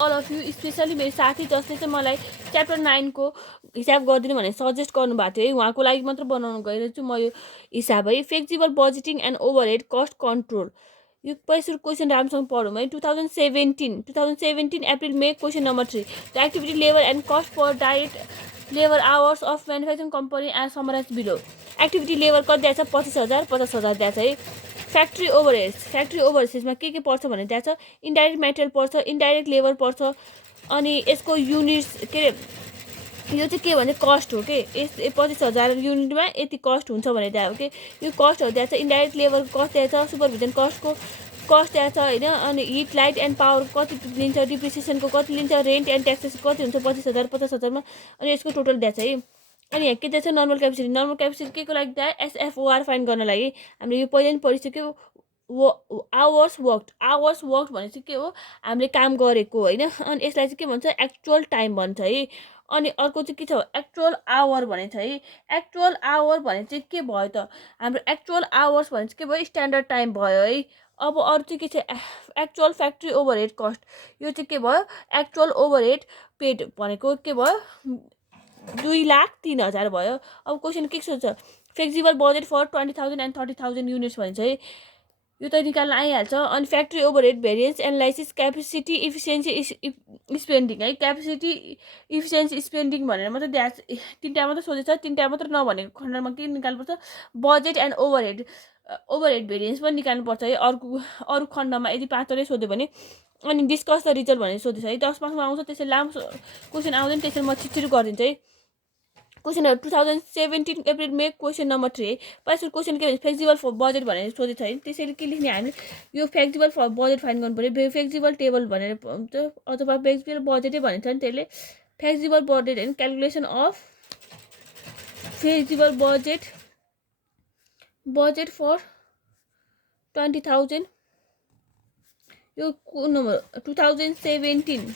All of you specially मेरो साथी जसले चाहिँ मलाई च्याप्टर 9 को हिसाब गरिदिनु भनेर सजेस्ट गर्नुभएको थियो है, उहाँको लागि मात्र बनाउनु गइरहेको छु म यो हिसाब है। Flexible budgeting and overhead cost control, यो पैसा क्वेसन राम्रोसँग पढौँ है। 2017 April May question number 3, the activity level and cost for direct labour hours of manufacturing company as summarise below. Activity level कति दिएको छ? 25,000 50,000 दिएको छ है। फ्याक्ट्री ओभरहेड्समा के पर्छ भने त्यहाँ छ इन्डाइरेक्ट मेटेरियल पर्छ, इन्डाइरेक्ट लेबर पर्छ, अनि यसको युनिट्स के अरे यो चाहिँ के भने कस्ट हो कि यस 25,000 युनिटमा यति कस्ट हुन्छ भने त्यहाँ हो कि यो कस्टहरू त्यहाँ छ। इन्डाइरेक्ट लेबर कस्ट त्यहाँ छ, सुपरभिजन कस्टको कस्ट त्यहाँ छ होइन, अनि हिट लाइट एन्ड पावर कति लिन्छ, डिप्रिसिएसनको कति लिन्छ, रेन्ट एन्ड ट्याक्सेस कति हुन्छ 25,000 50,000मा, अनि यसको टोटल दिएको छ है। अनि यहाँ के दिएको छ? नर्मल क्यापेसिटी के को लागि दिए? एसएफओआर फाइन गर्न लागि। हामीले यो पहिल्यै पनि पढिसक्यो। आवर्स वर्क भने चाहिँ के हो? हामीले काम गरेको होइन, अनि यसलाई चाहिँ के भन्छ? एक्चुअल टाइम भन्छ है। अनि अर्को चाहिँ के छ? एक्चुअल आवर भनेछ है। एक्चुअल आवर भने चाहिँ के भयो त? हाम्रो एक्चुअल आवर्स भने चाहिँ के भयो? स्ट्यान्डर्ड टाइम भयो है। अब अरू चाहिँ के छ? एक्चुअल फ्याक्ट्री ओभरहेड कस्ट, यो चाहिँ के भयो? एक्चुअल ओभरहेड पेड भनेको के भयो? 2,03,000 भयो। अब क्वेसन के सोध्छ? Flexible budget for 20,000 and 30,000 units भन्छ है, यो त निकाल्न आइहाल्छ। अनि factory overhead variance analysis, capacity efficiency spending है। क्यापेसिटी इफिसियन्सी स्पेन्डिङ भनेर मात्रै तिनवटा मात्रै सोधेछ, तिनवटा मात्र नभनेको खण्डमा के निकाल्नुपर्छ? बजेट एन्ड ओभरहेड भेरिएन्स पनि निकाल्नुपर्छ है अरू खण्डमा यदि 5वटै सोध्यो भने। अनि डिस्कस द रिजल्ट भनेर सोधेछ है। 10 मार्क्समा आउँछ, त्यसरी लामो क्वेसन आउँदैन, त्यसरी म छिटो गरिदिन्छु है। क्वेसनहरू 2017 अप्रिल मे क्वेसन नम्बर 3 है। पहिलो क्वेसन के भन्छ? फ्लेक्सिबल बजेट भनेर सोधेको छ है। त्यसरी के लेख्ने हामीले? यो फ्लेक्सिबल बजेट फाइन गर्नु पऱ्यो। फ्लेक्सिबल टेबल भनेर अथवा फ्लेक्सिबल बजेटै भनेको छ नि त्यसले। फ्लेक्सिबल बजेट होइन, calculation of flexible budget for 20,000, यो number 2017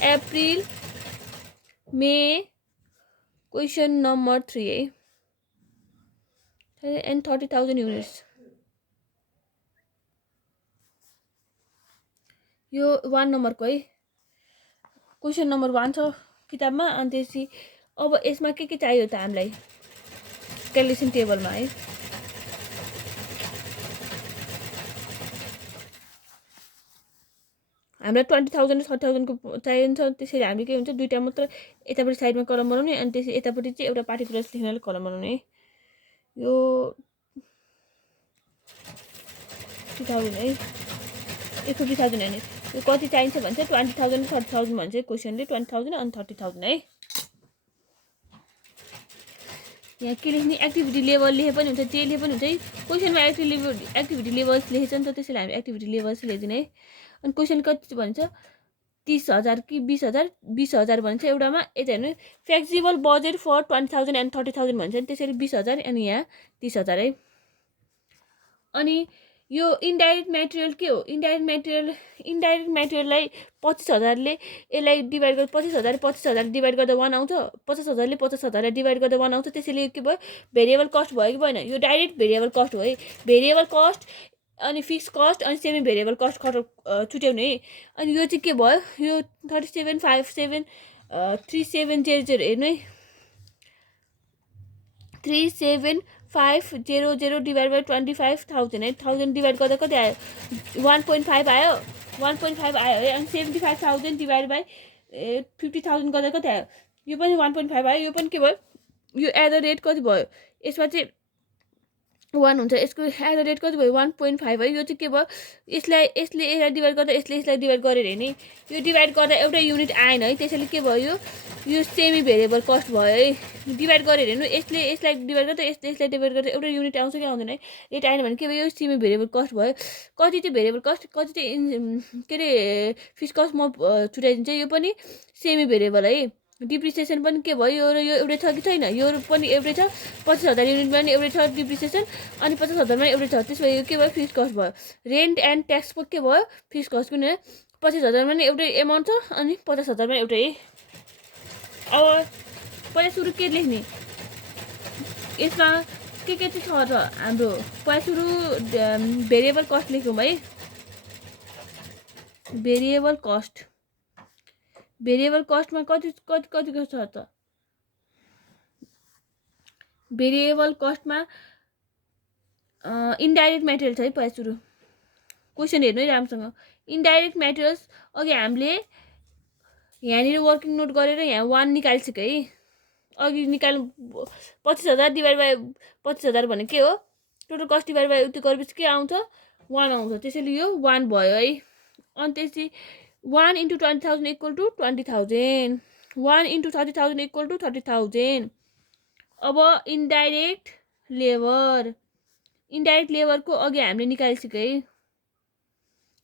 April May question number 3 है, एन्ड 30,000 युनिट्स। यो 1 नम्बरको है, क्वेसन नम्बर 1 छ किताबमा। अनि त्यसपछि अब यसमा के चाहियो त हामीलाई? क्यालकुलेसन टेबलमा है। हामीलाई 20,000 र 30,000को चाहिन्छ। त्यसरी हामीले के हुन्छ? दुईवटा मात्र यतापट्टि साइडमा कलम बनाउने, अनि त्यसपछि यतापट्टि चाहिँ एउटा पार्टिकुलर्स लेख्नाले कलम बनाउने है। यो 50,000 है, 50,000 होइन, यो कति चाहिन्छ भन्छ? 20,000 30,000 भन्छ क्वेसनले। 20,000 अनि 30,000 है। यहाँ के लेख्ने? एक्टिभिटी लेभल लेखे पनि हुन्छ, जे लेखे पनि हुन्छ है। क्वेसनमा एक्टिभिटी लेभल्स लेखेछ नि त, त्यसैले हामी एक्टिभिटी लेभल्स लेख्दिने है। अनि क्वेसन कति भन्छ? 30,000 कि 20,000? 20,000 भन्छ एउटामा। यता हेर्नु, फ्लेक्सिबल बजेट फर 20,000 एन्ड 30,000 भन्छ नि, त्यसैले 20,000 अनि यहाँ 30,000 है। अनि यो इन्डाइरेक्ट मेटेरियल के हो? इन्डाइरेक्ट मेटेरियललाई 25,000ले यसलाई डिभाइड गर्दा 25,000 डिभाइड गर्दा 1 आउँछ। 50,000ले 50,000लाई डिभाइड गर्दा 1 आउँछ। त्यसैले के भयो? भेरिएबल कस्ट भयो कि भएन? यो डाइरेक्ट भेरिएबल कस्ट हो है। भेरिएबल कस्ट अनि फिक्स कस्ट अनि सेमी भेरिएबल कस्ट छुट्याउने है। अनि यो चाहिँ के भयो? यो 37,500 हेर्नु है, 37,500 डिभाइड बाई 25,000 है। 1000 डिभाइड गर्दा कति आयो? 1.5 आयो। 1.5 आयो है। अनि 75,000 डिभाइड बाई 50,000 गर्दा कति आयो? यो पनि 1.5 आयो। यो पनि के भयो? यो एट द रेट कति भयो? यसमा चाहिँ 1 हुन्छ, यसको एट द रेट कति भयो? 1.5 है। यो चाहिँ के भयो? यसले यसलाई डिभाइड गर्दा यसलाई डिभाइड गरेर हेर्ने, यो डिभाइड गर्दा एउटा युनिट आएन है। त्यसैले के भयो? यो सेमी भेरिएबल कस्ट भयो है। डिभाइड गरेर हेर्नु, यसलाई डिभाइड गर्दा यसलाई डिभाइड गर्दा एउटा युनिट आउँछ कि आउँदैन है। रेट आएन भने के भयो? यो सेमी भेरिएबल कस्ट भयो। कति चाहिँ भेरिएबल कस्ट, कति चाहिँ के अरे फिक्स कस्ट म छुट्याइदिन्छु। यो पनि सेमी भेरिएबल है। डिप्रिसिएसन पनि के भयो? यो र यो एउटै छ कि छैन? यो पनि एउटै छ। 25,000 युनिटमा पनि एउटै छ डिप्रिसिएसन, अनि 50,000मा एउटै छ। त्यसो भए यो के भयो? फिक्स कस्ट भयो। रेन्ट एन्ड ट्याक्सको के भयो? फिक्स कस्ट पनि 25,000मा पनि एउटै एमाउन्ट छ, अनि 50,000मा एउटै है। अब पहिला सुरु के लेख्ने? यसमा के चाहिँ छ त हाम्रो? पहिला सुरु भेरिएबल कस्ट लेख्यौँ है। भेरिएबल कस्टमा कति कति कतिको छ त भेरिएबल कस्टमा इन्डाइरेक्ट मेटेरियल छ है पहिला सुरु क्वेसन हेर्नु है राम्रोसँग इन्डाइरेक्ट मेटेरियल्स अघि हामीले यहाँनिर वर्किङ नोट गरेर यहाँ 1 निकालिसक्यो है अघि निकाल्नु 25,000 डिभाइड बाई 25,000 भने के हो टोटल कस्ट डिभाइड बाई उति गरेपछि के आउँछ 1 आउँछ त्यसैले यो 1 भयो है अनि त्यसपछि 1 into 20,000 equal to 20,000 1 into 30,000 equal to 30,000 अब इन्डाइरेक्ट लेबरको अघि हामीले निकालिसक्यो है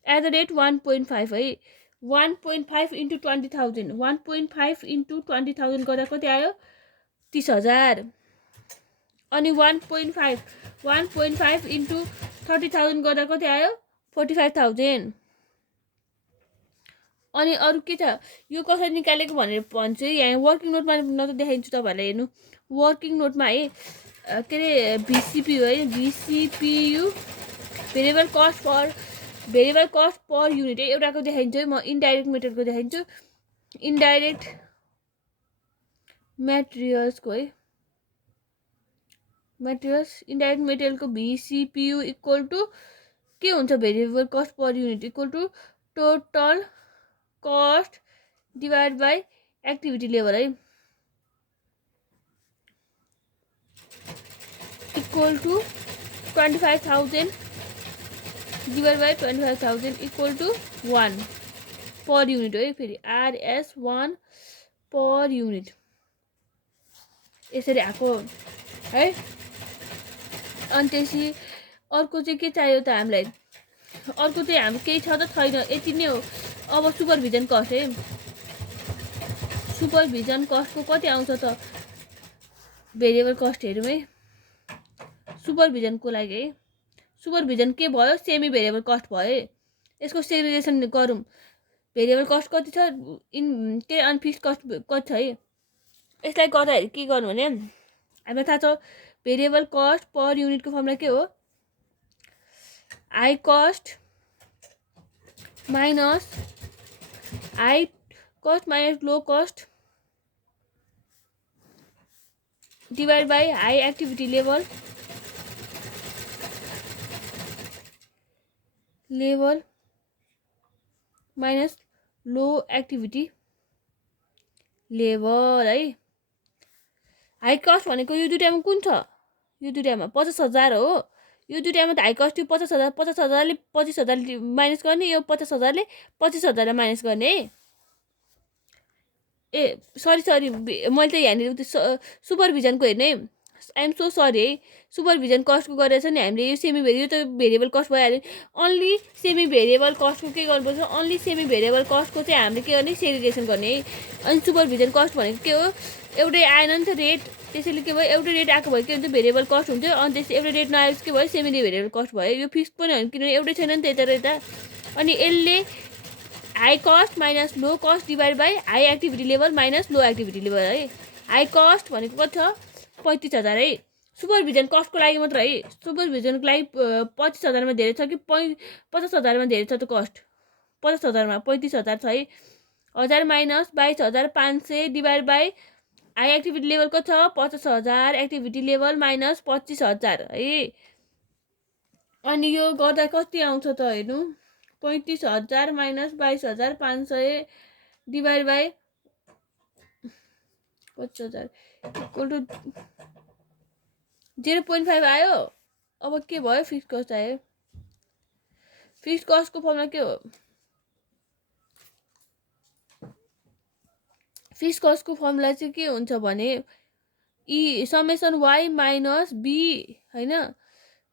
एट द रेट 1.5 है 1.5 into 20,000 1.5 into 20,000 गर्दा कति आयो 30,000 अनि 1.5 into 30,000 गर्दा कति आयो 45,000 अनि अरु के छ यो कसरी निकालेको भनेर भन्छु यहाँ वर्किङ नोटमा न त देखाइन्छु तपाईहरुलाई हेर्नु वर्किङ नोटमा है के रे VCPU है VCPU variable cost per unit है एउटाको देखाइन्छु है म इन्डाइरेक्ट मेटेरियलको देखाइन्छु इन्डाइरेक्ट मटेरियल्सको है इन्डाइरेक्ट मेटेरियलको VCPU इक्वल टु के हुन्छ variable cost per unit equal to total cost divide by activity level है equal to 25,000 divide by 25,000 equal to 1 per unit है फेरि RS1 पर युनिट यसरी आएको है अनि त्यसपछि अर्को चाहिँ के चाहियो त हामीलाई अर्को चाहिँ हाम्रो केही छ त छैन यति नै हो अब सुपरभिजन कस्ट है सुपरभिजन कस्टको कति आउँछ त भेरिएबल कस्ट हेरौँ है सुपरभिजनको लागि है सुपरभिजन के भयो सेमी भेरिएबल कस्ट भयो है यसको सेग्रिगेसन गरौँ भेरिएबल कस्ट कति छ के अनफिक्स्ड कस्ट कति छ है यसलाई गर्दाखेरि के गर्नु भने हामीलाई थाहा छ भेरिएबल कस्ट पर युनिटको फर्मुला के हो high cost minus low cost divide by high activity level minus low activity level है हाई कस्ट भनेको यो दुईटामा कुन छ यो दुईटामा 50,000 हो यो दुईटामा त हाई कस्ट थियो 50,000 50,000ले 25,000 माइनस गर्ने यो 50,000ले 25,000 माइनस गर्ने है ए सरी मैले त यहाँनिर सुपरभिजनको हेर्ने आई एम सो सरी है सुपरभिजन कस्टको गरेर छ नि हामीले यो सेमी भेरिएबल त भेरिएबल कस्ट भइहाल्यो अन्ली सेमी भेरिएबल कस्टको के गर्नुपर्छ अन्ली सेमी भेरिएबल कस्टको चाहिँ हामीले के गर्ने सेग्रिगेसन गर्ने है अनि सुपरभिजन कस्ट भनेको के हो एउटै आएन नि त रेट त्यसैले के भयो एउटै रेट आएको भयो के हुन्छ भेरिएबल कस्ट हुन्थ्यो अनि त्यसै एउटै रेट नआएपछि के भयो सेमी भेरिएबल कस्ट भयो यो फिक्स पनि होइन किनभने एउटै छैन नि त यता अनि यसले high cost minus low cost divide by high activity level minus low activity level है हाई कस्ट भनेको कति छ 35,000 है सुपरभिजन कस्टको लागि मात्र है सुपरभिजनको लागि 25,000 मा धेरै छ कि 50,000 मा धेरै छ त कस्ट 50,000 मा 35,000 छ है 1000 minus 22,500 divide by high activity level कति छ 50,000 एक्टिभिटी लेभल माइनस 25,000 है अनि यो गर्दा कति आउँछ त हेर्नु 35,000 minus 22,500 divide by 25,000 equal to 0.5 आयो अब के भयो फिक्स कस्ट आयो फिक्स कस्टको फर्मुला के हो फिक्स कस्टको फर्मुला चाहिँ के हुन्छ भने ई समेसन y माइनस b हैन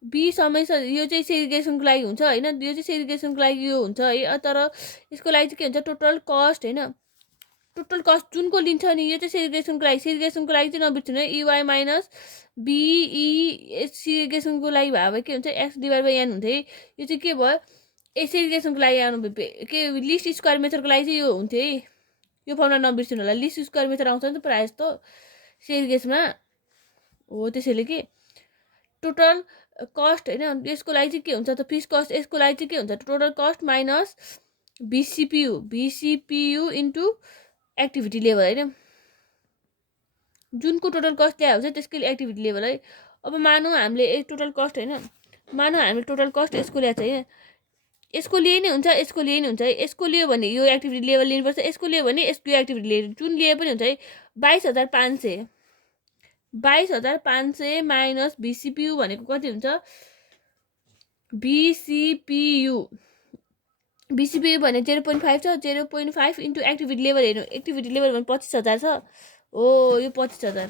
बी समेसन यो चाहिँ सेग्रिगेसनको लागि हुन्छ हैन यो चाहिँ सेग्रिगेसनको लागि यो हुन्छ है तर यसको लागि चाहिँ के हुन्छ टोटल कस्ट हैन टोटल कस्ट जुनको लिन्छ नि यो चाहिँ सेग्रिगेसनको लागि चाहिँ नबिर्सनु है EY माइनस BE सेग्रिगेसनको लागि भए के हुन्छ x डिवाइड बाई n हुन्थ्यो है यो चाहिँ के भयो सेग्रिगेसनको लागि आउनु के लिस्ट स्क्वायर मेथडको लागि चाहिँ यो हुन्थ्यो है यो फर्मुला नबिर्सनु होला लिस्ट स्क्वायर मेथड आउँछ नि त प्रायः जस्तो सेग्रिगेसनमा हो त्यसैले के टोटल कस्ट हैन यसको लागि चाहिँ के हुन्छ त फिक्स कस्ट यसको लागि चाहिँ के हुन्छ total cost minus VCPU into activity level होइन, जुनको टोटल कस्ट त्यहाँ हुन्छ त्यसको एक्टिभिटी लेभल है। अब मानौँ हामीले टोटल कस्ट होइन, मानौँ हामीले टोटल कस्ट यसको ल्याएको छ होइन, यसको लिए नै हुन्छ, यसको लिए नै हुन्छ है। यसको लियो भने यो एक्टिभिटी लेभल लिनुपर्छ, यसको लियो भने यसको एक्टिभिटी लेभल जुन लिए पनि हुन्छ है। 22,500 माइनस VCPU भनेको कति हुन्छ? VCPU भने 0.5 छ, 0.5 इन्टु एक्टिभिटी लेभल हेर्नु, एक्टिभिटी लेभल भने 25,000 छ हो, यो 25,000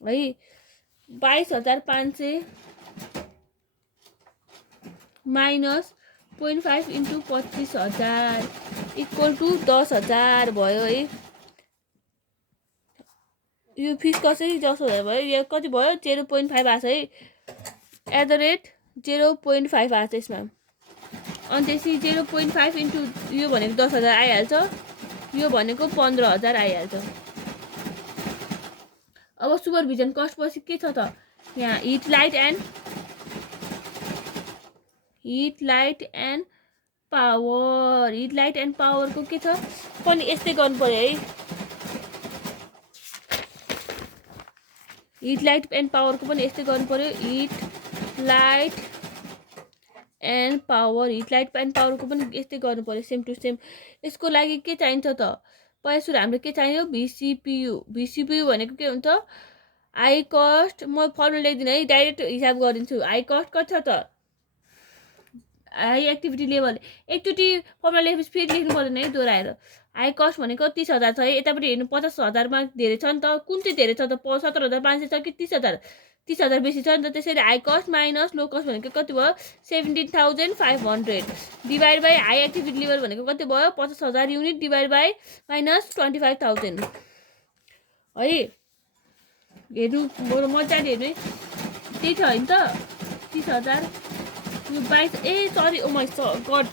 है। 22,500 माइनस 0.5 इन्टु 25,000 इक्वल टु 10,000 भयो है। यो फिस कसरी 10,000 भयो, यो कति भयो? 0.5 आछ है, @0.5 आछ यसमा। अनि त्यसपछि 0.5 इन्टु यो भनेको 10,000 आइहाल्छ, यो भनेको 15,000 आइहाल्छ। अब सुपरभिजन कस्ट पछि के छ त? यहाँ heat light and power, heat light and पावरको के छ पनि यस्तै गर्नु पर्यो है। हिट लाइट एन्ड पावरको पनि यस्तै गर्नु पर्यो, हिट लाइट एन्ड पावरको पनि यस्तै गर्नु पर्यो, सेम टु सेम। यसको लागि के चाहिन्छ त? पहिला सुरु हाम्रो के चाहियो? VCPU भनेको के हुन्छ? हाई कस्ट, म फर्मुला लेख्दिनँ है, डाइरेक्ट हिसाब गरिदिन्छु। हाई कस्ट कति छ त? हाई एक्टिभिटी लेभल, एकचोटि फर्मुला लेखेपछि फेरि लेख्नु पर्दैन है दोहोऱ्याएर। हाई कस्ट भनेको 30,000 छ है, यतापट्टि हेर्नु 50,000मा धेरै छ नि त, कुन चाहिँ धेरै छ त? 17,500 छ कि 30,000? 30,000 बेसी छ नि त, त्यसरी high cost minus low cost भनेको कति भयो? 17,500 divide by high activity level भनेको कति भयो? 50,000 युनिट डिभाइड बाई माइनस 25,000 है। हेर्नु मजाले हेर्नु है, त्यही छ होइन त? 30,000 यो 22, sorry, oh my God,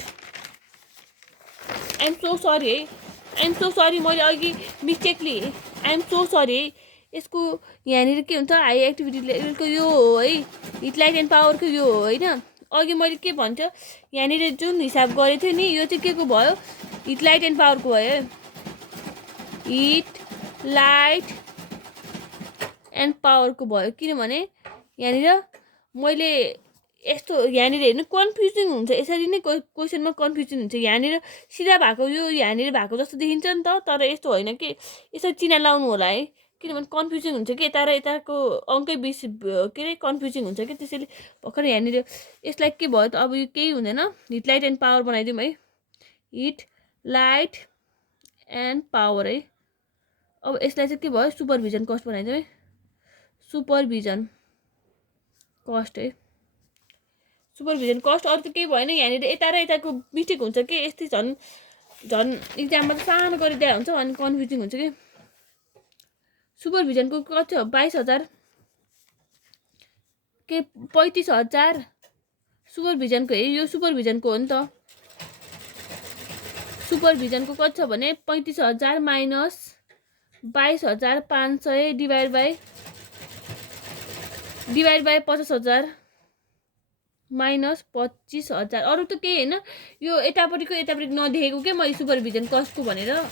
I'm so sorry मैले अघि मिस्टेकली, आइएम सो सरी है। यसको यहाँनिर के हुन्छ? हाई एक्टिभिटी लेभलको यो हो है, हिट लाइट एन्ड पावरको यो हो होइन। अघि मैले के भन्छ, यहाँनिर जुन हिसाब गरेको थिएँ नि, यो चाहिँ के को भयो? हिट लाइट एन्ड पावरको भयो, हिट लाइट एन्ड पावरको भयो। किनभने यहाँनिर मैले यस्तो, यहाँनिर हेर्नु कन्फ्युजन हुन्छ, यसरी नै क्वेसनमा कन्फ्युजन हुन्छ। यहाँनिर सिधा भएको, यो यहाँनिर भएको जस्तो देखिन्छ नि त, तर यस्तो होइन कि, यसरी चिना लाउनु होला है, किनभने कन्फ्युजन हुन्छ कि यता र यताको अङ्कै बेसी के अरे कन्फ्युजन हुन्छ कि, त्यसैले भर्खर यहाँनिर यसलाई के भयो त? अब यो केही हुँदैन, हिट लाइट एन्ड पावर बनाइदिउँ है, हिट लाइट एन्ड पावर है। अब यसलाई चाहिँ के भयो? सुपरभिजन कस्ट बनाइदिउँ है, सुपरभिजन कस्ट है, सुपरभिजन कस्ट। अरू त केही भएन, यहाँनिर यता र यताको मिस्टेक हुन्छ कि, यस्तै झन् इक्जाममा त सानो गरिदिएको हुन्छ अनि कन्फ्युजिङ हुन्छ कि। सुपरभिजनको कति हो? 22,000 के 35,000 सुपरभिजनको है, यो सुपरभिजनको हो नि त। सुपरभिजनको कति छ भने 35,000 माइनस 22,500 डिभाइड बाई 50,000 माइनस 25,000। अरू त केही होइन, यो यतापट्टि नदेखेको के मैले सुपरभिजन कस्टको भनेर।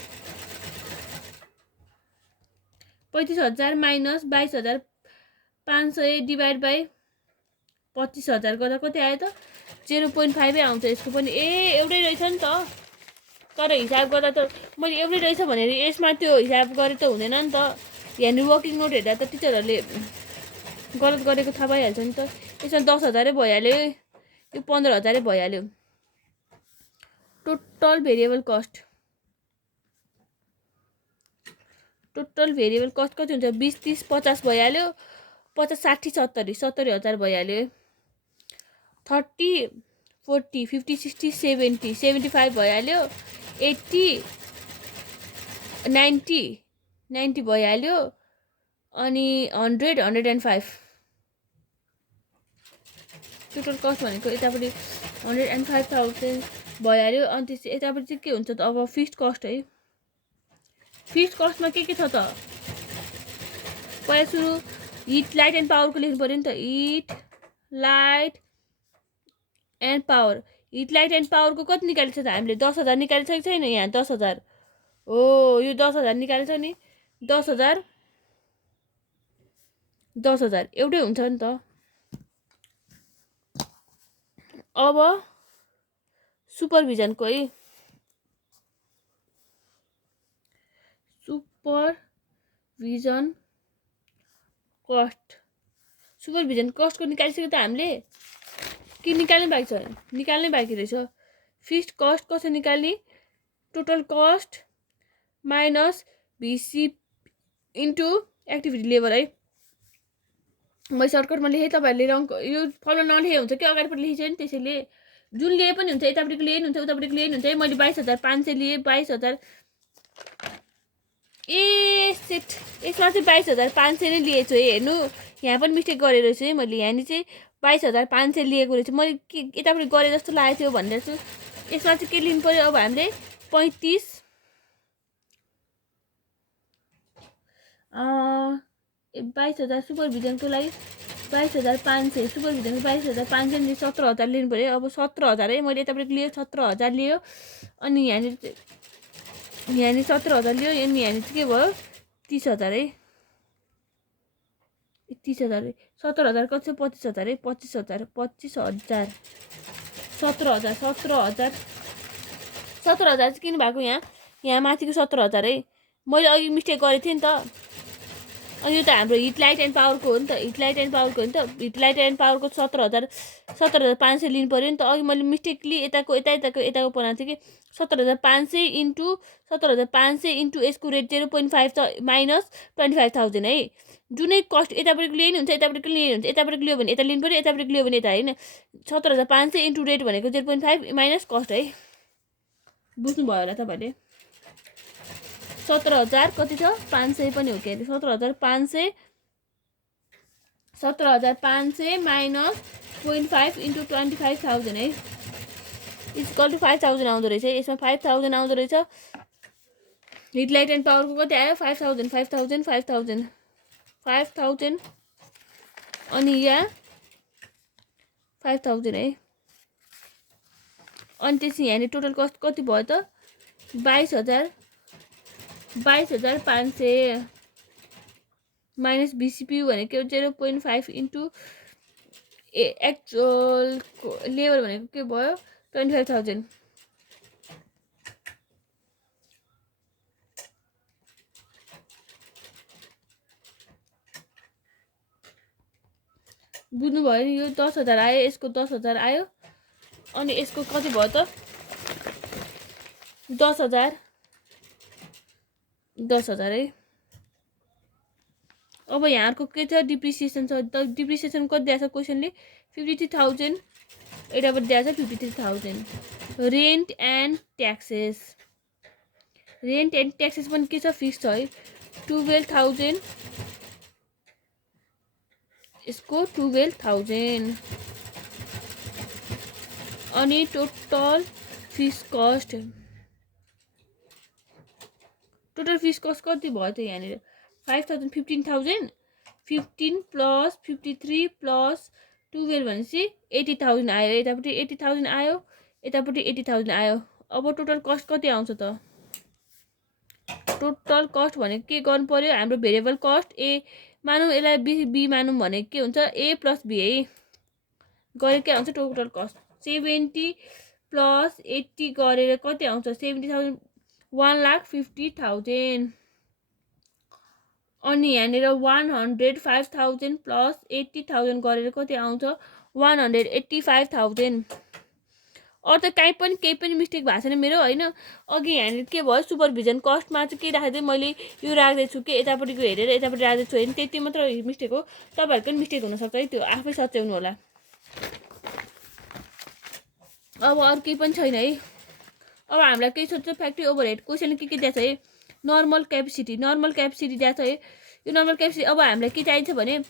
35,000 माइनस 22,500 डिभाइड बाई 25,000 गर्दा कति आयो त? 0.5 आउँछ यसको पनि। एउटै रहेछ नि त, तर हिसाब गर्दा त मैले एउटै रहेछ भनेर यसमा त्यो हिसाब गरे त हुँदैन नि त। यहाँनिर वर्किङ नोट हेर्दा त टिचरहरूले गलत गरेको थाहा भइहाल्छ नि त। यसमा 10,000 भइहाल्यो, यो 15,000 भइहाल्यो। टोटल भेरिएबल कस्ट कति हुन्छ? 20, 30, 50 भइहाल्यो, 50, 60, 70,000 भइहाल्यो। 30, 40, 50, 60, 70, 75 भइहाल्यो। 80, 90 भइहाल्यो। अनि 100, 105 टोटल कस्ट भनेको यतापट्टि 105,000 भइहाल्यो। अनि त्यसपछि यतापट्टि चाहिँ के हुन्छ त? अब फिक्स्ड कस्ट है, फिक्स्ड कस्टमा के छ त? पहिला सुरु हिट लाइट एन्ड पावरको लेख्नु पर्यो नि त, heat light and power. Heat light and पावरको कति निकालेको छ त हामीले 10,000 निकालेको छ कि छैन यहाँ 10,000 हो यो 10,000 निकालेको छ नि 10,000 एउटै हुन्छ नि त अब सुपरभिजनको है सुपरभिजन कस्टको निकालिसक्यो त हामीले कि निकाल्नै बाँकी छ निकाल्नै बाँकी रहेछ फिक्स्ड कस्ट कसरी निकाल्ने टोटल कस्ट माइनस भिसी इन्टु एक्टिभिटी लेभल है मैले सर्टकटमा लेखेँ तपाईँहरूले रङ यो फर्मुला नलेखे हुन्छ कि अगाडिपट्टि लेखेको नि त्यसैले जुन लिए पनि हुन्छ यतापट्टिको लिए हुन्छ उतापट्टिको लिए हुन्छ है मैले 22,500 लिए 22,000 ए सेट यसमा चाहिँ 22,500 नै लिएछु है हेर्नु यहाँ पनि मिस्टेक गरेर रहेछु है मैले यहाँ चाहिँ 22,500 लिएको रहेछु मैले के यतापट्टि गरे जस्तो लागेको थियो भनेर छु यसमा चाहिँ के लिनु पर्यो अब हामीले 22,000 सुपरभिजनको लागि 22,500 सुपरभिजनको 22,500 17,000 लिनु पर्यो अब 17,000 है मैले यतापट्टि लियो 17,000 लियो अनि यहाँनिर 17,000 लियो अनि यहाँनिर के भयो 30,000 है 30,000 17,000 कति छ 25,000 है 25,000 17,000 चाहिँ किन भएको यहाँ माथिको 17,000 है मैले अघि मिस्टेक गरेको थिएँ नि त अनि यो त हाम्रो हिट लाइट एन्ड पावरको हो नि त हिट लाइट एन्ड पावरको 17,500 लिनु पर्यो नि त अघि मैले मिस्टेकली यताको बनाएको थिएँ कि 17,500 इन्टु यसको रेट 0.5 माइनस 25,000 है जुनै कस्ट यतापट्टिको लिए हुन्छ यतापट्टिको लिए हुन्छ यतापट्टिको लियो भने यता लिनु पर्यो यतापट्टिको लियो भने यता होइन 17,500 इन्टु रेट भनेको 0.5 माइनस कस्ट है बुझ्नुभयो होला तपाईँहरूले 17,000 कति छ 500 पनि हो के अरे 17,500 माइनस 0.5 इन्टु 25,000 है इक्वल टु 5,000 आउँदो रहेछ यसमा 5,000 आउँदो रहेछ हिट लाइट एन्ड पावरको कति आयो 5,000 अनि यहाँ 5,000 है अनि त्यसपछि यहाँ टोटल कस्ट कति भयो त 22,500 माइनस बिसिपी भनेको 0.5 इन्टु एक्चुअल लेभल भनेको के भयो 25,000 बुझ्नुभयो नि यो 10,000 आयो यसको 10,000 आयो अनि यसको कति भयो त 10,000 है अब यहाँको के छ डिप्रिसिएसन छ डिप्रिसिएसन कति दिएको छ क्वेसनले 53,000 यतापट्टि दिएको छ 53,000 रेन्ट एन्ड ट्याक्सेस पनि के छ फिक्स छ है 12,000 यसको 12,000 अनि टोटल फिक्स कस्ट कति भयो त यहाँनिर 5,000 15,000 15 प्लस 53 प्लस 12 भनेपछि 80,000 आयो यतापट्टि 80,000 आयो यतापट्टि 80,000 आयो अब टोटल कस्ट कति आउँछ त टोटल कस्ट भनेको के गर्नु पर्यो हाम्रो भेरिएबल कस्ट ए मानौँ यसलाई बी मानौँ भने के हुन्छ ए प्लस बी है गरे के आउँछ टोटल कस्ट 70 प्लस 80 गरेर कति आउँछ 70,000 1,50,000 अनि यहाँनिर 105,000 प्लस 80,000 गरेर कति आउँछ 185,000 अरू त केही पनि मिस्टेक भएको छैन मेरो होइन अघि यहाँनिर के भयो सुपरभिजन कस्टमा चाहिँ के राखेको थिएँ मैले यो राख्दैछु कि यतापट्टिको हेरेर यतापट्टि राख्दैछु होइन त्यति मात्र मिस्टेक हो तपाईँहरूको पनि मिस्टेक हुनसक्छ है त्यो आफै सच्याउनु होला अब अरू केही पनि छैन है अब हामीलाई केही सोध्छ फ्याक्ट्री ओभरहेड क्वेसन के दिएको छ है नर्मल क्यापेसिटी दिएको छ है यो नर्मल क्यापेसिटी अब हामीलाई के चाहिन्छ भने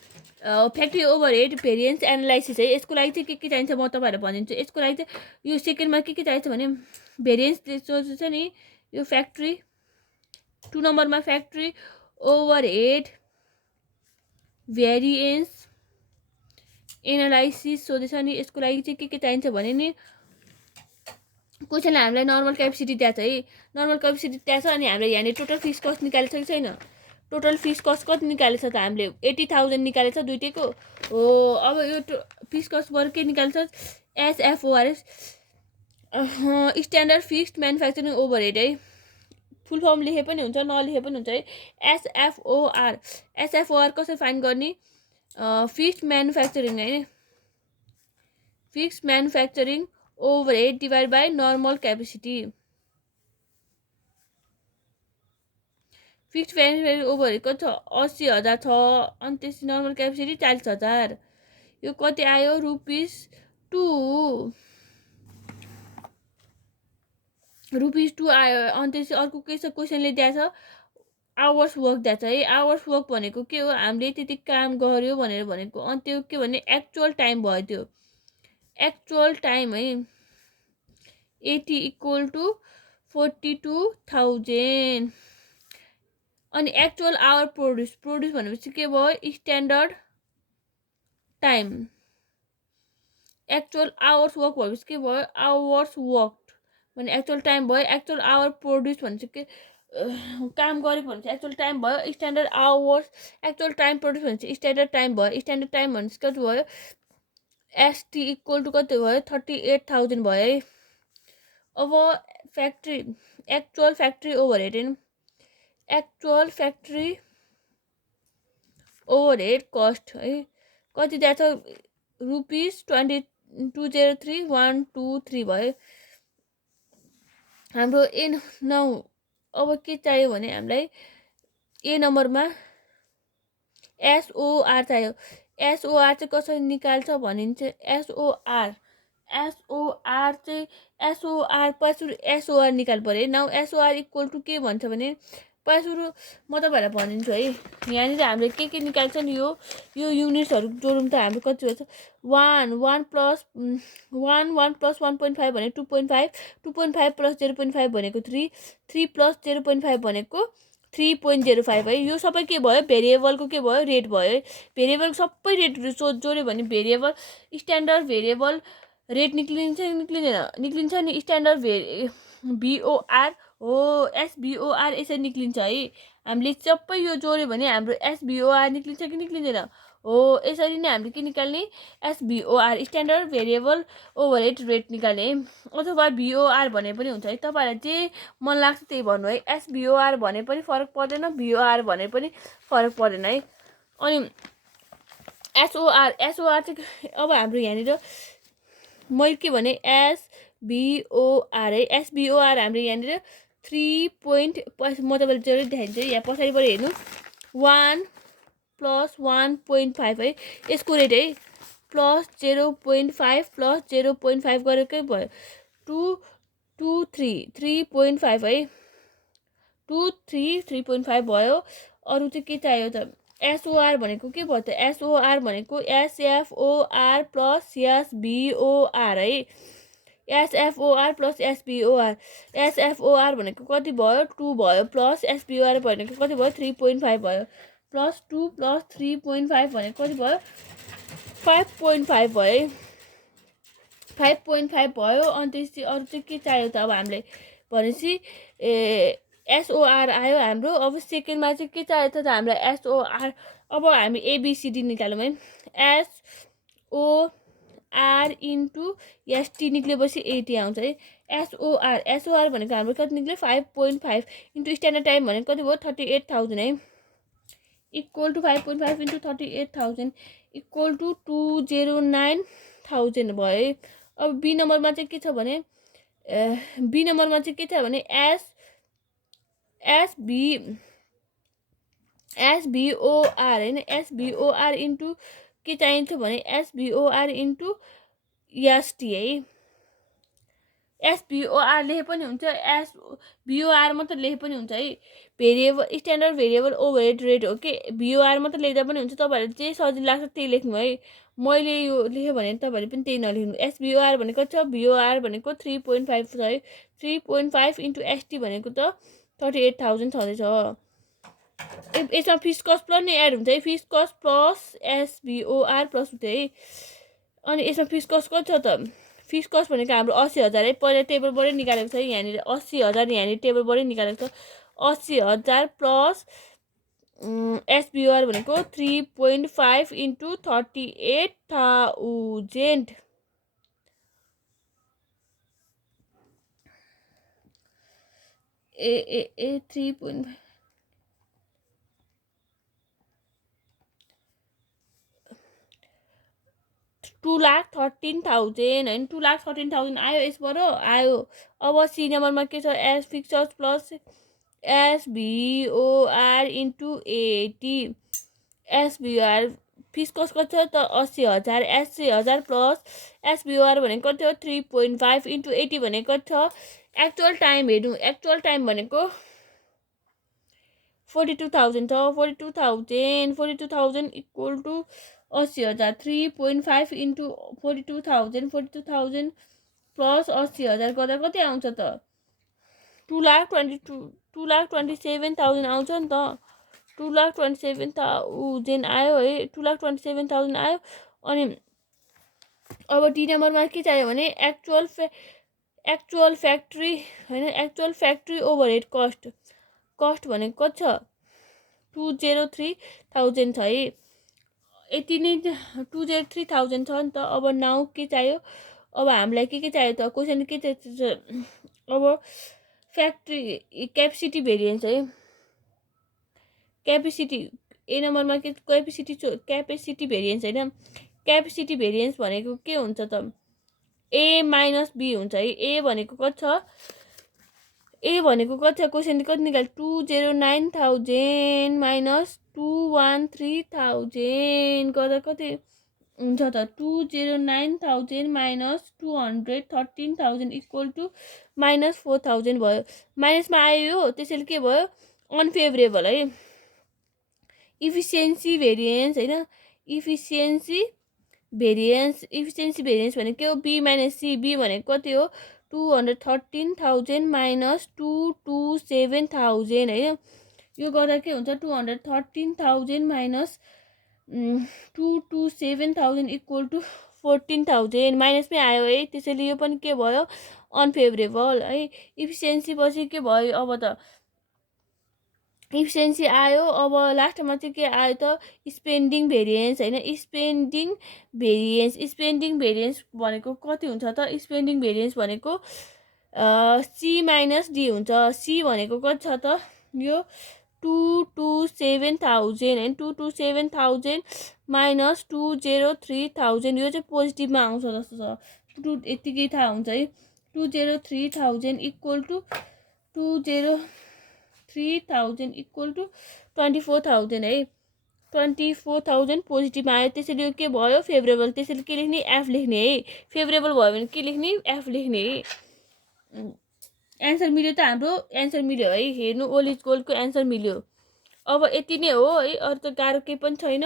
फ्याक्ट्री ओभरहेड भेरिएन्स एनालाइसिस है यसको लागि चाहिँ के चाहिन्छ म तपाईँहरूलाई भनिदिन्छु यसको लागि चाहिँ यो सेकेन्डमा के चाहिन्छ भने भेरिएन्स सोच्छ नि यो फ्याक्ट्री 2 नम्बरमा फ्याक्ट्री ओभरहेड भेरिएन्स एनालाइसिस सोधेछ नि यसको लागि चाहिँ के चाहिन्छ भने नि क्वेसनले हामीलाई नर्मल क्यापेसिटी दिएको छ है, नर्मल क्यापेसिटी दिएको छ। अनि हामीले यहाँनिर टोटल फिक्स कस्ट निकालेको छ कि छैन? टोटल फिक्स कस्ट कति निकालेको छ त? हामीले 80,000 निकालेको छ दुइटैको हो। अब यो फिक्स कस्टबाट के निकाल्छ? एसएफओआर, स्ट्यान्डर्ड फिक्स्ड म्यानुफ्याक्चरिङ ओभरहेड है। फुल फर्म लेखे पनि हुन्छ, नलेखे पनि हुन्छ है। एसएफओआर, एसएफओआर कसरी फाइन्ड गर्ने? फिक्स्ड म्यानुफ्याक्चरिङ है, fixed manufacturing overhead divide by normal capacity. Fixed manufacturing overhead कति छ? 80,000 छ। अनि त्यसपछि नर्मल क्यापेसिटी 40,000। यो कति आयो? ₹2 ₹2 आयो। अनि त्यसपछि अर्को के छ? क्वेसनले दिएको छ आवर्स वर्क दिएको छ है। आवर्स वर्क भनेको के हो? हामीले त्यति काम गर्यो भनेर भनेको। अनि त्यो के भने एक्चुअल टाइम भयो, त्यो एक्चुअल टाइम है। 80 = 42,000। अनि एक्चुअल आवर प्रोड्युस, प्रोड्युस भनेपछि के भयो? Standard time. Actual hours work भएपछि के भयो? आवर्स वर्क भने एक्चुअल टाइम भयो। एक्चुअल आवर प्रोड्युस भनेपछि के काम गरेको भनेपछि एक्चुअल टाइम भयो। Standard hours, actual time produce भनेपछि स्ट्यान्डर्ड टाइम भयो। स्ट्यान्डर्ड टाइम भनेपछि कति भयो? ST = कति भयो? 38,000 भयो है। अब फ्याक्ट्री, एक्चुअल फ्याक्ट्री ओभरहेड हैन, एक्चुअल फ्याक्ट्री ओभरहेड कस्ट है कति दिएको छ? ₹22,03123 भयो हाम्रो ए9। अब के चाहियो भने हामीलाई ए नम्बरमा एसओआर चाहियो। एसओआर चाहिँ कसरी निकाल्छ भनिन्छ? एसओआर चाहिँ एसओआर पछि एसओआर निकाल्नु पर्यो। नाउ एसओआर = के भन्छ भने पहिला म तपाईँहरूलाई भनिदिन्छु है। यहाँनिर हामीले के निकाल्छ नि, यो युनिट्सहरू जोडौँ त हाम्रो कति हुन्छ? 1 + 1 भने 2.5, 2.5 + 0.5 भनेको 3, 3 + 0.5 भनेको 3.05 है। यो सबै के भयो? भेरिएबलको के भयो? रेट भयो है। भेरिएबलको सबै रेटहरू जोड्यो भने भेरिएबल स्ट्यान्डर्ड भेरिएबल रेट निक्लिन्छ कि निक्लिँदैन? निक्लिन्छ नि। स्ट्यान्डर्ड BOR हो, SBOR यसरी निक्लिन्छ है। हामीले सबै यो जोड्यो भने हाम्रो SBOR निक्लिन्छ कि निक्लिँदैन? हो, यसरी नै हामीले के निकाल्ने? SBOR, standard variable overhead rate निकाल्ने है। अथवा BOR भने पनि हुन्छ है। तपाईँहरूलाई जे मन लाग्छ त्यही भन्नु है। SBOR भने पनि फरक पर्दैन, BOR भने पनि फरक पर्दैन है। अनि SOR चाहिँ अब हाम्रो यहाँनिर मैले के भने SBOR है। SBOR हाम्रो यहाँनिर 3 म तपाईँलाई जरुरी देखाइदिन्छु है। यहाँ पछाडिबाट हेर्नु 1 + 1.5 है, यसको रेट है। प्लस 0.5 + 0.5 गरेकै भयो 3.5 है। 3.5 भयो। अरू चाहिँ के चाहियो त? एसओआर भनेको के भयो त? एसओआर भनेको SFOR + SBOR है। SFOR + SBOR, SFOR भनेको कति भयो? 2 भयो। प्लस SBOR भनेको कति भयो? 3.5 भयो। प्लस 2 + 3.5 भनेको कति भयो? 5.5 भयो है। 5.5 भयो। अनि त्यसपछि अरू चाहिँ के चाहियो त? अब हामीले भनेपछि SOR आयो हाम्रो। अब सेकेन्डमा चाहिँ के चाहियो त हामीलाई? SOR। अब हामी ABCD निकालौँ है। SOR × ST निक्लेपछि 80 आउँछ है। SOR भनेको हाम्रो कति निक्ल्यो? 5.5 × स्ट्यान्डर्ड टाइम भनेको कति भयो? 38,000 है। = 5.5 × 38,000 = 209,000 भयो है। अब बी नम्बरमा चाहिँ के छ भने SBOR हैन। SBOR × के चाहिन्छ भने SBOR × ST है। SBOR लेखे पनि हुन्छ, SBOR मात्र लेखे पनि हुन्छ है। Variable standard variable overhead rate हो कि BOR मात्र लेख्दा पनि हुन्छ। तपाईँहरूले जे सजिलो लाग्छ त्यही लेख्नु है। मैले यो लेखेँ भने तपाईँहरूले पनि त्यही नलेख्नु। SBOR भनेको छ, BOR भनेको 3.5 छ है। 3.5 × ST भनेको त 38,000 छँदैछ। यसमा फिक्स कस्ट प्लस नै एड हुन्छ है। Fix cost plus SBOR plus हुन्छ है। अनि यसमा फिक्स कस्ट कति छ त? फिक्स कस्ट भनेको हाम्रो 80,000 है, पहिला टेबलबाटै निकालेको छ यहाँनिर 80,000 यहाँनिर टेबलबाटै निकालेको छ 80,000 प्लस एसबिआर भनेको 3.5 इन्टु 38,000 ए 3.5 2,13,000 होइन 2,13,000 आयो यसबाट आयो। अब सी नम्बरमा के छ S fixers plus SBOR into 80 SBOR fixed cost कति छ त 80,000 80,000 प्लस एसबिओआर भनेको कति हो 3.5 इन्टु 80 भनेको कति छ एक्चुअल टाइम हेर्नु एक्चुअल टाइम भनेको 42,000 छ 42,000 इक्वल टु 80,000 3.5 इन्टु 42,000 प्लस 80,000 गर्दा कति आउँछ त 2,27,000 आउँछ नि त 2,27,000 आयो है 2,27,000 आयो। अनि अब डी नम्बरमा के चाहियो भने एक्चुअल फ्याक्ट्री होइन एक्चुअल फ्याक्ट्री ओभरहेड कस्ट भनेको कति छ 203,000 छ है यति नै 203,000 छ नि त। अब नाउ के चाहियो अब हामीलाई के चाहियो त क्वेसन के चाहियो अब फ्याक्ट्री क्यापेसिटी भेरिएन्स है क्यापेसिटी ए नम्बरमा के क्यापेसिटी भेरिएन्स होइन क्यापेसिटी भेरिएन्स भनेको के हुन्छ त ए माइनस बी हुन्छ है ए भनेको कति छ क्वेसन कति निकाल्यो 209,000 माइनस 213,000 गर्दा कति हुन्छ त 209,000 माइनस 213,000 इक्वल टु माइनस 4,000 भयो माइनसमा आयो त्यसैले के भयो अनफेभरेबल है इफिसियन्सी भेरिएन्स होइन इफिसियन्सी भेरिएन्स भनेको के हो बी माइनस सी बी भनेको कति हो 213,000 माइनस 227,000 होइन यो गर्दा के हुन्छ 213,000 माइनस 227,000 इक्वल टु 14,000 माइनसमै आयो है त्यसैले यो पनि के भयो अनफेभरेबल है इफिसियन्सी पछि के भयो अब त इफिसियन्सी आयो अब लास्टमा चाहिँ के आयो त स्पेन्डिङ भेरिएन्स होइन स्पेन्डिङ भेरिएन्स भनेको कति हुन्छ त स्पेन्डिङ भेरिएन्स भनेको सी माइनस डी हुन्छ सी भनेको कति छ त यो 227,000 होइन 227,000 माइनस 203,000 यो चाहिँ पोजिटिभमा आउँछ जस्तो छ यतिकै थाहा हुन्छ है 203,000 इक्वल टु 203,000 इक्वल टु 24,000 है 24,000 पोजिटिभमा आयो त्यसैले यो के भयो फेभरेबल त्यसैले के लेख्ने एफ लेख्ने है फेभरेबल भयो भने के लेख्ने एफ लेख्ने है एन्सर मिल्यो त हाम्रो एन्सर मिल्यो है हेर्नु ओल इज गोल्डको एन्सर मिल्यो। अब यति नै हो है अरू त गाह्रो केही पनि छैन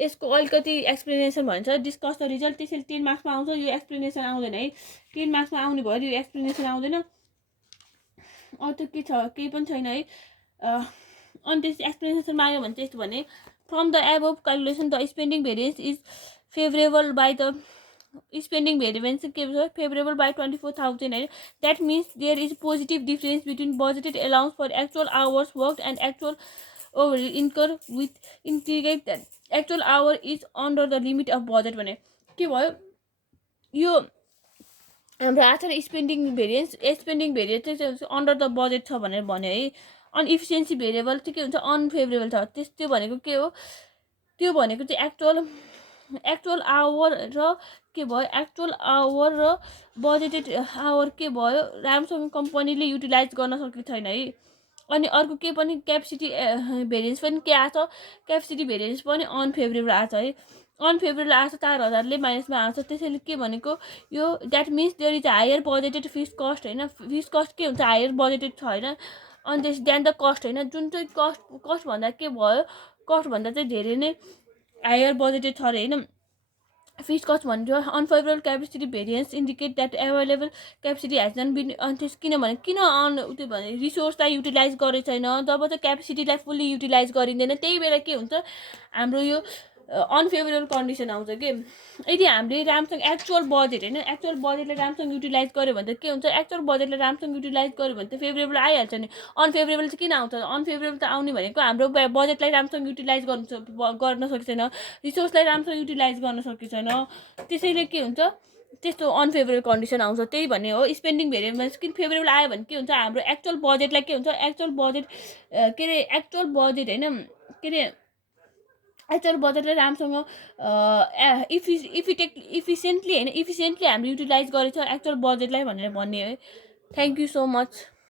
यसको अलिकति एक्सप्लेनेसन भन्छ डिस्कस द रिजल्ट त्यसैले 10 मार्क्समा आउँछ यो एक्सप्लेनेसन आउँदैन है 10 मार्क्समा आउने भयो यो एक्सप्लेनेसन आउँदैन अरू त के छ केही पनि छैन है अनि त्यस एक्सप्लेनेसन माग्यो भने चाहिँ यस्तो भने from the above calculation the spending variance is favourable by the spending variance के छ फेभरेबल बाई 24,000 होइन that means there is positive difference between budgeted allowance for actual hours work and actual over incur with integrate that actual hour is under the limit of budget भने के भयो यो हाम्रो आएको छ स्पेन्डिङ भेरिएन्स चाहिँ under the budget छ भनेर भन्यो है अनि इफिसियन्सी भेरिएबल चाहिँ के हुन्छ अनफेभरेबल छ त्यो भनेको के हो त्यो भनेको चाहिँ एक्चुअल आवर र के भयो एक्चुअल आवर र बजेटेड आवर के भयो राम्रोसँग कम्पनीले युटिलाइज गर्न सकेको छैन है अनि अर्को के पनि क्यापेसिटी भेरिएन्स पनि के आएको छ क्यापेसिटी भेरिएन्स पनि अनफेभरेबल आएको छ है अनफेभरेबल आएको छ 4,000ले माइनसमा आएको छ त्यसैले के भनेको यो that means there is higher budgeted fix cost होइन फिक्स कस्ट के हुन्छ हायर बजेटेड छ होइन अनि त्यस देन द कस्ट होइन जुन चाहिँ कस्ट भन्दा के भयो कस्ट भन्दा चाहिँ धेरै नै हायर बजेटेड छ अरे होइन फिक्स कस्ट भन्छ unfavourable capacity variance indicate that available capacity has not been अनि त्यस किनभने किन त्यो भने रिसोर्सलाई युटिलाइज गरेको छैन जब चाहिँ क्यापेसिटीलाई फुल्ली युटिलाइज गरिँदैन त्यही बेला के हुन्छ हाम्रो यो अनफेभरेबल कन्डिसन आउँछ कि यदि हामीले राम्रोसँग एक्चुअल बजेट होइन एक्चुअल बजेटलाई राम्रोसँग युटिलाइज गर्यो भने त के हुन्छ एक्चुअल बजेटलाई राम्रोसँग युटिलाइज गर्यो भने त फेभरेबल आइहाल्छ नि अनफेभरेबल चाहिँ किन आउँछ अनफेभरेबल त आउने भनेको हाम्रो बजेटलाई राम्रोसँग युटिलाइज गर्न सकेको छैन रिसोर्सलाई राम्रोसँग युटिलाइज गर्न सकेको छैन त्यसैले के हुन्छ त्यस्तो अनफेभरेबल कन्डिसन आउँछ त्यही भन्ने हो स्पेन्डिङ भेरिएबल्स किन फेभरेबल आयो भने के हुन्छ हाम्रो एक्चुअल बजेटलाई के हुन्छ एक्चुअल बजेट के अरे एक्चुअल बजेट होइन के अरे एक्चुअल बजेटलाई राम्रोसँग इफिसियन्टली होइन इफिसियन्टली हामीले युटिलाइज गरेको छ एक्चुअल बजेटलाई भनेर भन्ने है थ्याङ्क यू सो मच